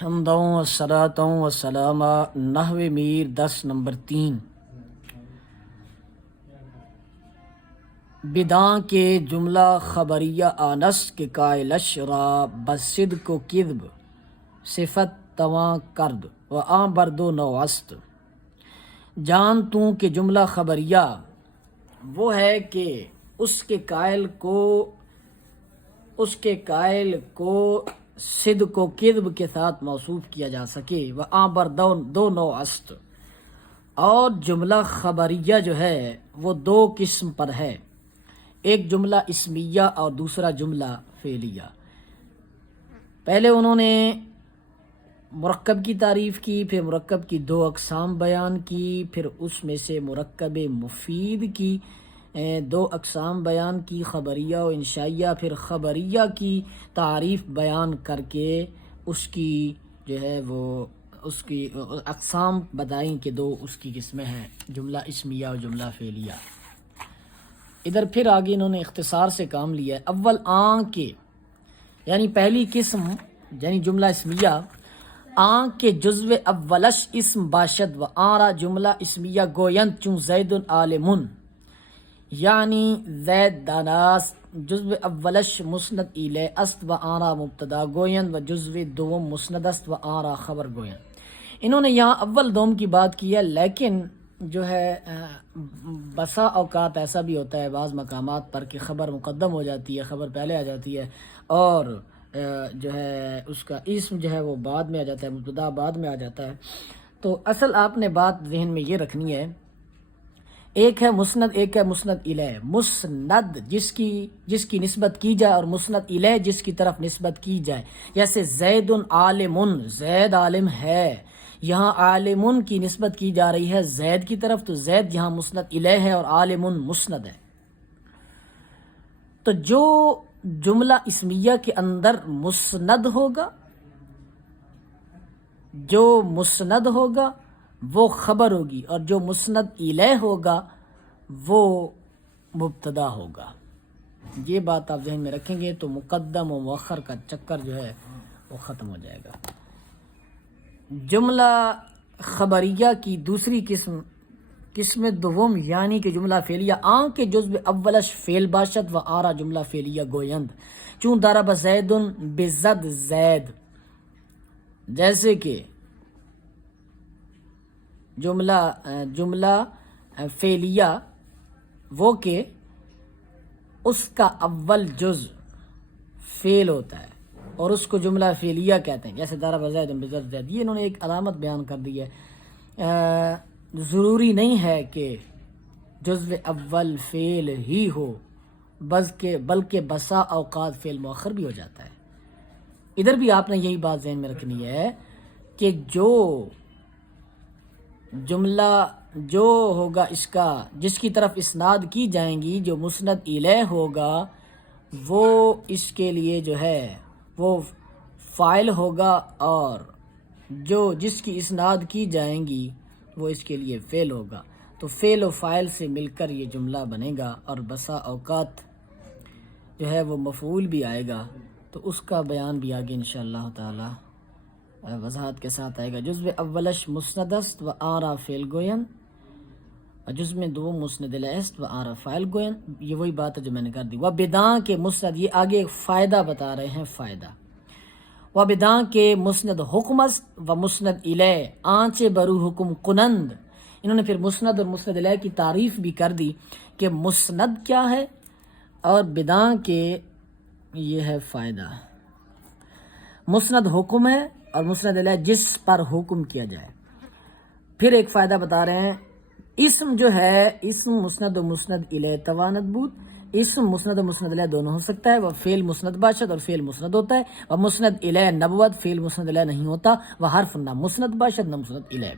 حمدوں والصلاۃ والسلام نحو میر 10 نمبر 3 بداں کے جملہ خبریہ آنس کے قائلش را بصدق و کذب صفت تواں کرد و آں بردو نوست جان تو کہ جملہ خبریہ وہ ہے کہ اس کے قائل کو صدق و کذب کے ساتھ موصوف کیا جا سکے و آبر دو نوع است، اور جملہ خبریہ جو ہے وہ دو قسم پر ہے، ایک جملہ اسمیہ اور دوسرا جملہ فعلیہ۔ پہلے انہوں نے مرکب کی تعریف کی، پھر مرکب کی دو اقسام بیان کی، پھر اس میں سے مرکب مفید کی دو اقسام بیان کی، خبریہ و انشائیہ، پھر خبریہ کی تعریف بیان کر کے اس کی جو ہے وہ اس کی اقسام بتائیں کہ دو اس کی قسمیں ہیں، جملہ اسمیہ اور جملہ فعلیہ۔ ادھر پھر آگے انہوں نے اختصار سے کام لیا ہے۔ اول آن کے یعنی پہلی قسم یعنی جملہ اسمیہ آن کے جزو اولش اسم باشد و آرا جملہ اسمیہ گویند چون زید عالمن، یعنی زید داناس جزو اولش مسند ایلے است و آرا مبتدا گویند و جزو دوم مسند است و آرا خبر گویند۔ انہوں نے یہاں اول دوم کی بات کی ہے، لیکن جو ہے بسا اوقات ایسا بھی ہوتا ہے بعض مقامات پر کہ خبر مقدم ہو جاتی ہے، خبر پہلے آ جاتی ہے، اور جو ہے اس کا اسم جو ہے وہ بعد میں آ جاتا ہے، مبتدا بعد میں آ جاتا ہے۔ تو اصل آپ نے بات ذہن میں یہ رکھنی ہے، ایک ہے مسند، ایک ہے مسند الیہ۔ مسند جس کی نسبت کی جائے اور مسند الیہ جس کی طرف نسبت کی جائے، جیسے زید عالمن، زید عالم ہے، یہاں عالمن کی نسبت کی جا رہی ہے زید کی طرف، تو زید یہاں مسند الیہ ہے اور عالمن مسند ہے۔ تو جو جملہ اسمیہ کے اندر مسند ہوگا وہ خبر ہوگی، اور جو مسند الیہ ہوگا وہ مبتدا ہوگا۔ یہ بات آپ ذہن میں رکھیں گے تو مقدم و مؤخر کا چکر جو ہے وہ ختم ہو جائے گا۔ جملہ خبریہ کی دوسری قسم دوم یعنی کہ جملہ فعلیہ آن کے جزو اولش فعل باشد و آرا جملہ فعلیہ گویند چون ضرب زید بزد زید، جیسے کہ جملہ فعلیہ وہ کہ اس کا اول جز فعل ہوتا ہے اور اس کو جملہ فعلیہ کہتے ہیں، جیسے ضرب زید بزد زید۔ یہ انہوں نے ایک علامت بیان کر دی ہے، ضروری نہیں ہے کہ جزو اول فعل ہی ہو، بلکہ بسا اوقات فعل مؤخر بھی ہو جاتا ہے۔ ادھر بھی آپ نے یہی بات ذہن میں رکھنی ہے کہ جو ہوگا اس کا جس کی طرف اسناد کی جائیں گی، جو مسند الیہ ہوگا وہ اس کے لیے جو ہے وہ فاعل ہوگا، اور جس کی اسناد کی جائیں گی وہ اس کے لیے فعل ہوگا۔ تو فعل و فاعل سے مل کر یہ جملہ بنے گا، اور بسا اوقات جو ہے وہ مفعول بھی آئے گا، تو اس کا بیان بھی آگے انشاءاللہ تعالی وضاحت کے ساتھ آئے گا۔ جزو اولش مسند است و آرا فعل گوین، اور جزو دوم مسند الیہ است و آرا فاعل گوین۔ یہ وہی بات ہے جو میں نے کر دی۔ و بداں کے مسند، یہ آگے ایک فائدہ بتا رہے ہیں، فائدہ۔ و بداں کے مسند حکم است و مسند الیہ آنچے برو حکم کنند۔ انہوں نے پھر مسند اور مسند الیہ کی تعریف بھی کر دی کہ مسند کیا ہے، اور بداں کے یہ ہے فائدہ۔ مسند حکم ہے اور مسند الیہ جس پر حکم کیا جائے۔ پھر ایک فائدہ بتا رہے ہیں، اسم جو ہے اسم مسند و مسند الیہ تواند بود، اسم مسند و مسند الیہ دونوں ہو سکتا ہے، وہ فعل مسند باشد اور فعل مسند ہوتا ہے، وہ مسند الیہ نبوت فعل مسند الیہ نہیں ہوتا، وہ حرف نہ مسند باشد نہ مسند الیہ،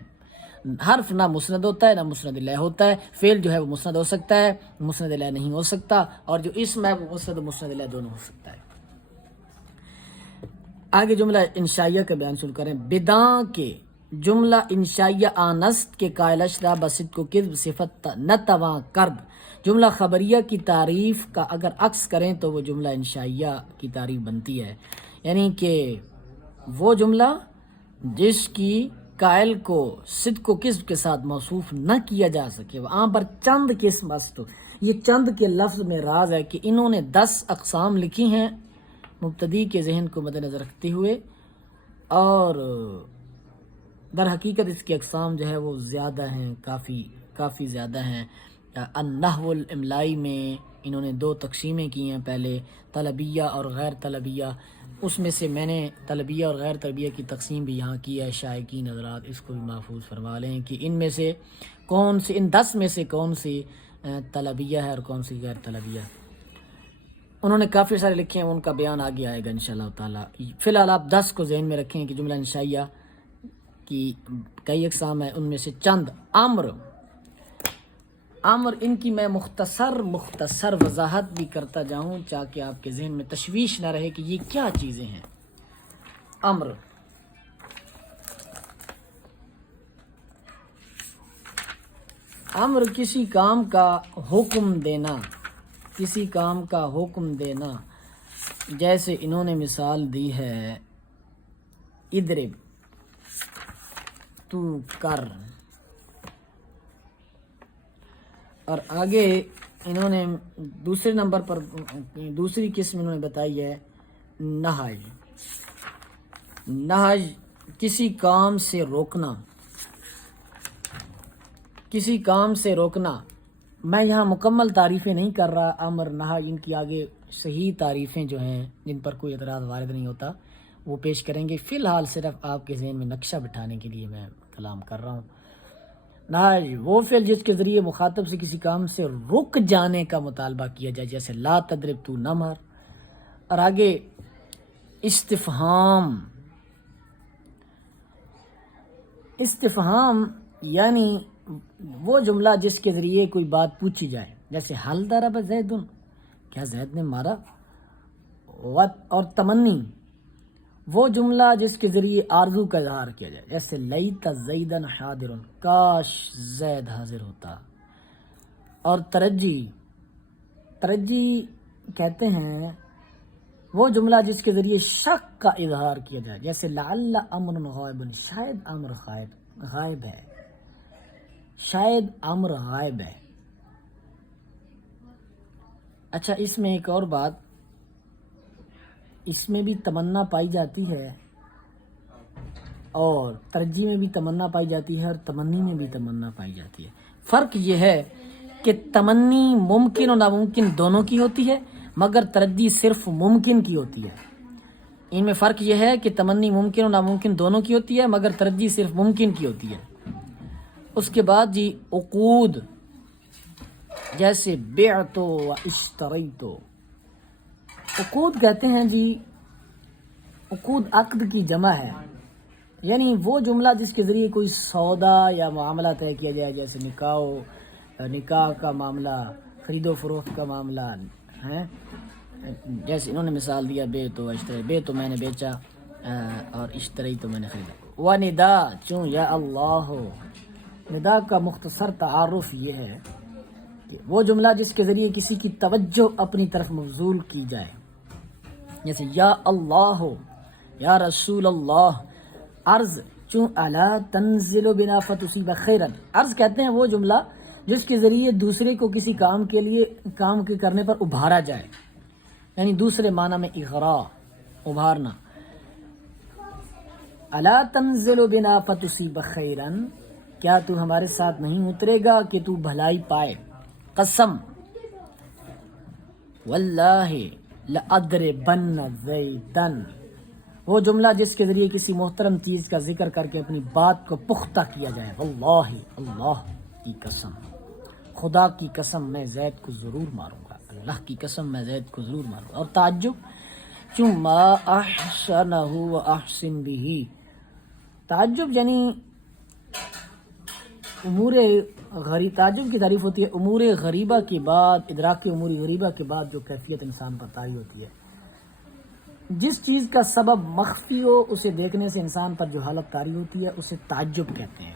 حرف نہ مسند ہوتا ہے نہ مسند الیہ ہوتا ہے، فعل جو ہے وہ مسند ہو سکتا ہے، مسند الیہ نہیں ہو سکتا، اور جو اسم ہے وہ مسند و مسند الیہ دونوں ہو سکتا ہے۔ آگے جملہ انشائیہ کا بیان شروع کریں۔ بداں کے جملہ انشائیہ آنست کے قائلش را بصدق و کذب صفت نہ تواں کرد، جملہ خبریہ کی تعریف کا اگر عکس کریں تو وہ جملہ انشائیہ کی تعریف بنتی ہے، یعنی کہ وہ جملہ جس کی قائل کو صدق و کذب کے ساتھ موصوف نہ کیا جا سکے، وہاں پر چند قسم است، یہ چند کے لفظ میں راز ہے کہ انہوں نے 10 اقسام لکھی ہیں مبتدی کے ذہن کو مد نظر رکھتے ہوئے، اور در حقیقت اس کی اقسام جو ہے وہ زیادہ ہیں، کافی زیادہ ہیں۔ النحو الاملائی میں انہوں نے 2 تقسیمیں کی ہیں، پہلے طلبیہ اور غیر طلبیہ، اس میں سے میں نے طلبیہ اور غیر طلبیہ کی تقسیم بھی یہاں کی ہے، شائقین حضرات اس کو بھی محفوظ فرما لیں کہ ان میں سے ان 10 میں سے کون سی طلبیہ ہے اور کون سی غیر طلبیہ۔ انہوں نے کافی سارے لکھے ہیں، ان کا بیان آگے آئے گا انشاءاللہ تعالیٰ۔ فی الحال آپ 10 کو ذہن میں رکھیں کہ جملہ انشائیہ کی کئی اقسام ہیں، ان میں سے چند امر ان کی میں مختصر وضاحت بھی کرتا جاؤں تاکہ آپ کے ذہن میں تشویش نہ رہے کہ یہ کیا چیزیں ہیں۔ امر کسی کام کا حکم دینا، جیسے انہوں نے مثال دی ہے اضرب، تو کر، اور آگے انہوں نے دوسرے نمبر پر دوسری قسم انہوں نے بتائی ہے نہج، کسی کام سے روکنا۔ میں یہاں مکمل تعریفیں نہیں کر رہا، امر نہج ان کی آگے صحیح تعریفیں جو ہیں جن پر کوئی اعتراض وارد نہیں ہوتا وہ پیش کریں گے، فی الحال صرف آپ کے ذہن میں نقشہ بٹھانے کے لیے میں کلام کر رہا ہوں۔ نہج وہ فعل جس کے ذریعے مخاطب سے کسی کام سے رک جانے کا مطالبہ کیا جائے، جیسے لا تضرب، تو نہ مار۔ اور آگے استفہام یعنی وہ جملہ جس کے ذریعے کوئی بات پوچھی جائے، جیسے حل ضرب زید، کیا زید نے مارا۔ اور تمنی وہ جملہ جس کے ذریعے آرزو کا اظہار کیا جائے، جیسے لیت زیدن حاضر، کاش زید حاضر ہوتا۔ اور ترجی کہتے ہیں وہ جملہ جس کے ذریعے شک کا اظہار کیا جائے، جیسے لعل امر غائب، شاید امر غائب ہے۔ اچھا، اس میں ایک اور بات، اس میں بھی تمنا پائی جاتی ہے اور ترجیح میں بھی تمنا پائی جاتی ہے اور تمنی میں بھی تمنا پائی جاتی ہے۔ فرق یہ ہے کہ تمنی ممکن اور ناممکن دونوں کی ہوتی ہے، مگر ترجیح صرف ممکن کی ہوتی ہے۔ ان میں فرق یہ ہے کہ تمنی ممکن اور ناممکن دونوں کی ہوتی ہے، مگر ترجیح صرف ممکن کی ہوتی ہے۔ اس کے بعد عقود، جیسے بعتو و اشتریتو۔ عقود کہتے ہیں عقود عقد کی جمع ہے، یعنی وہ جملہ جس کے ذریعے کوئی سودا یا معاملہ طے کیا جائے، جیسے نکاح کا معاملہ، خرید و فروخت کا معاملہ ہے۔ جیسے انہوں نے مثال دیا بے تو میں نے بیچا اور اشتری تو میں نے خریدا۔ وَنِدا، چوں یا اللہ ہو۔ ندا کا مختصر تعارف یہ ہے کہ وہ جملہ جس کے ذریعے کسی کی توجہ اپنی طرف مبذول کی جائے، جیسے یا اللہ ہو، یا رسول اللہ۔ عرض، چوں الا تنزل بنا فتصیب خیرا۔ عرض کہتے ہیں وہ جملہ جس کے ذریعے دوسرے کو کسی کام کے کرنے پر ابھارا جائے، یعنی دوسرے معنی میں اغراء، ابھارنا۔ الا تنزل بنا فتصیب خیرا، کیا تو ہمارے ساتھ نہیں اترے گا کہ تو بھلائی پائے۔ قسم، واللہ لأضربن زیدن، وہ جملہ جس کے ذریعے کسی محترم چیز کا ذکر کر کے اپنی بات کو پختہ کیا جائے۔ واللہ، اللہ کی قسم، خدا کی قسم میں زید کو ضرور ماروں گا، اللہ کی قسم میں زید کو ضرور ماروں گا۔ اور تعجب، چوں ما احسنہ و احسن بھی۔ تعجب یعنی تعجب کی تعریف ہوتی ہے امور غریبہ کے بعد، ادراک امور غریبہ کے بعد جو کیفیت انسان پر طاری ہوتی ہے۔ جس چیز کا سبب مخفی ہو اسے دیکھنے سے انسان پر جو حالت طاری ہوتی ہے اسے تعجب کہتے ہیں۔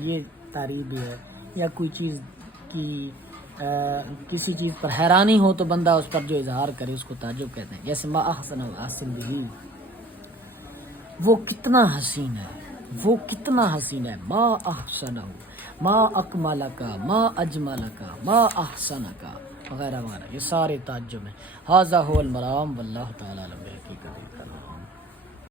یہ تعریف بھی ہے، یا کوئی چیز کی کسی چیز پر حیرانی ہو تو بندہ اس پر جو اظہار کرے اس کو تعجب کہتے ہیں، جیسے ما احسن و احسن بھی۔ وہ کتنا حسین ہے، وہ کتنا حسین ہے، ما احسنہ، ما اکمل کا، ما اجمل کا، ما احسن کا، وغیرہ وغیرہ، یہ سارے تعجب ہیں. ھذا هو المرام واللہ تعالی علم بحقیقت.